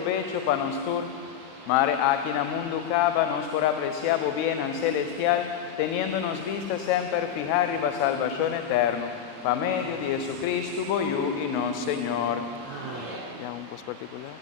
provecho para nostur, mare aqui na mundo cava, nos por apreciar o bien celestial, teniéndonos vista sempre fijar riba salvación eterno, pa medio de Jesucristo, voiu y nos Señor. ¿Y algún post particular?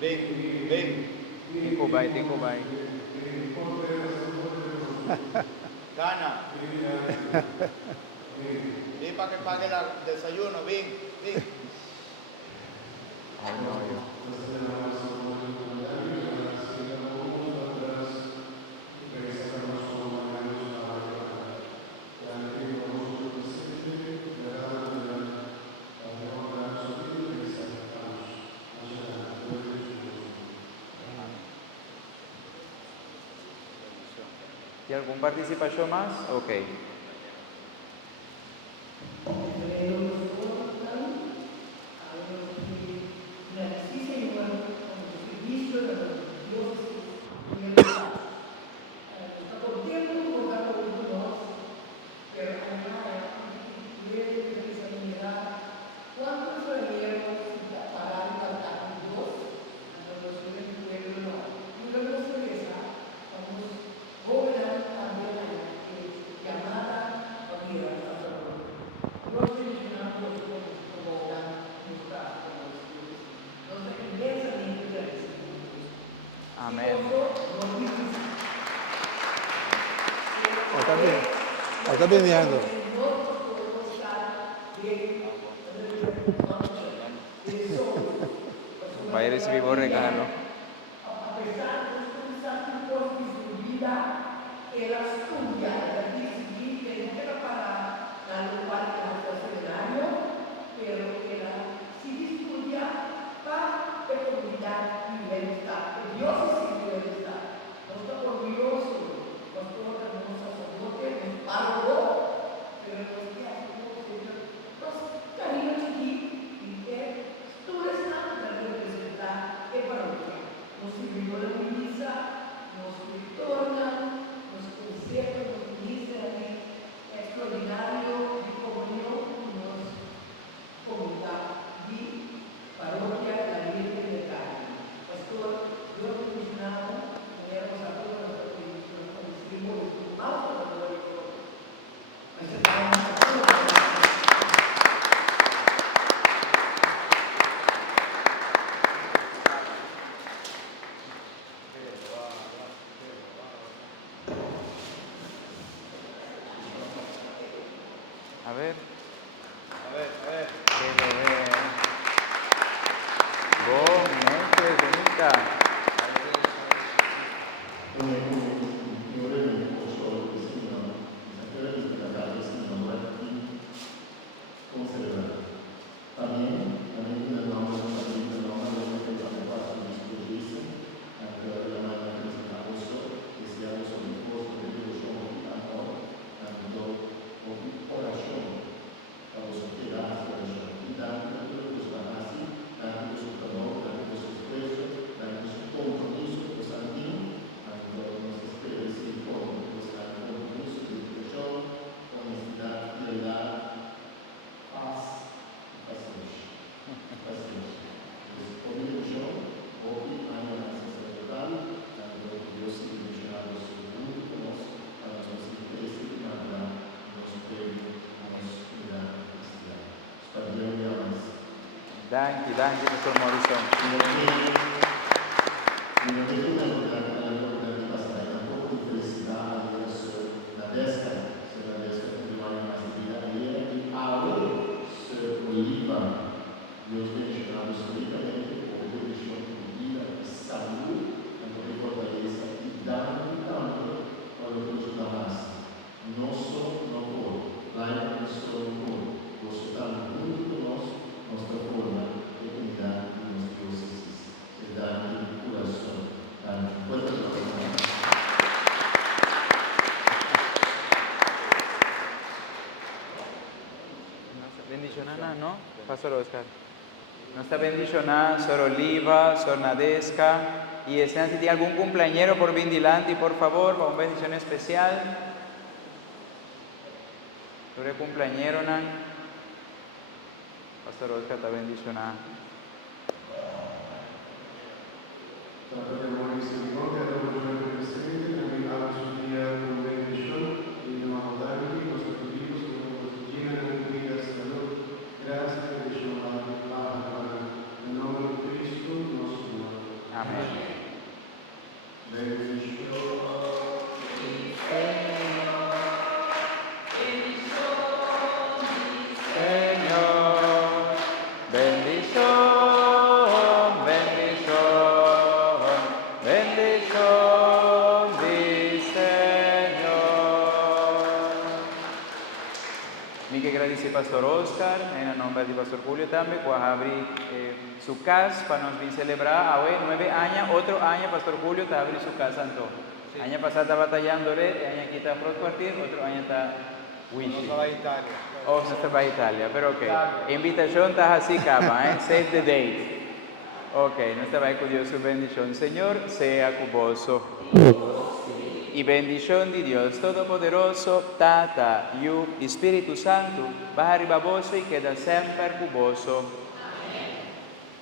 Ven. Tico vai. Gana. Ven para que pague el desayuno, ven. Ay, no, yo. ¿Y algún participación más? Ok. Amén. Está pidiendo. Va a recibir un regalo. A ver. Qué bebé. Bon, noches, bonita. Danke, Dr. Morrison. Pastor Oscar. Nuestra bendición a Sor Oliva, Sor Nadesca. Y si tiene algún cumpleañero por Vindilanti, por favor, con bendición especial. Sobre cumpleañero, Nan. Pastor Oscar te bendicionado. Pastor Oscar, en el nombre de Pastor Julio también, pues abrir su casa para nos celebrar hoy 9 años, otro año Pastor Julio está abrir su casa entonces. Sí. Año pasado está batallando, año aquí está por partir, otro año está Wichi. No va a Italia. Oh, no se va a Italia, pero ok. Invitación está así, cama, save the date. Ok, no se va con Dios su bendición. Señor, sea cuboso. Y bendición de Dios Todopoderoso, Tata, Yu, Espíritu Santo, baja ribaboso y queda siempre cuboso.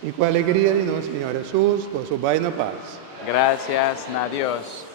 E com a alegria de nosso Senhor Jesus, vosso Pai na paz. Gracias a Dios.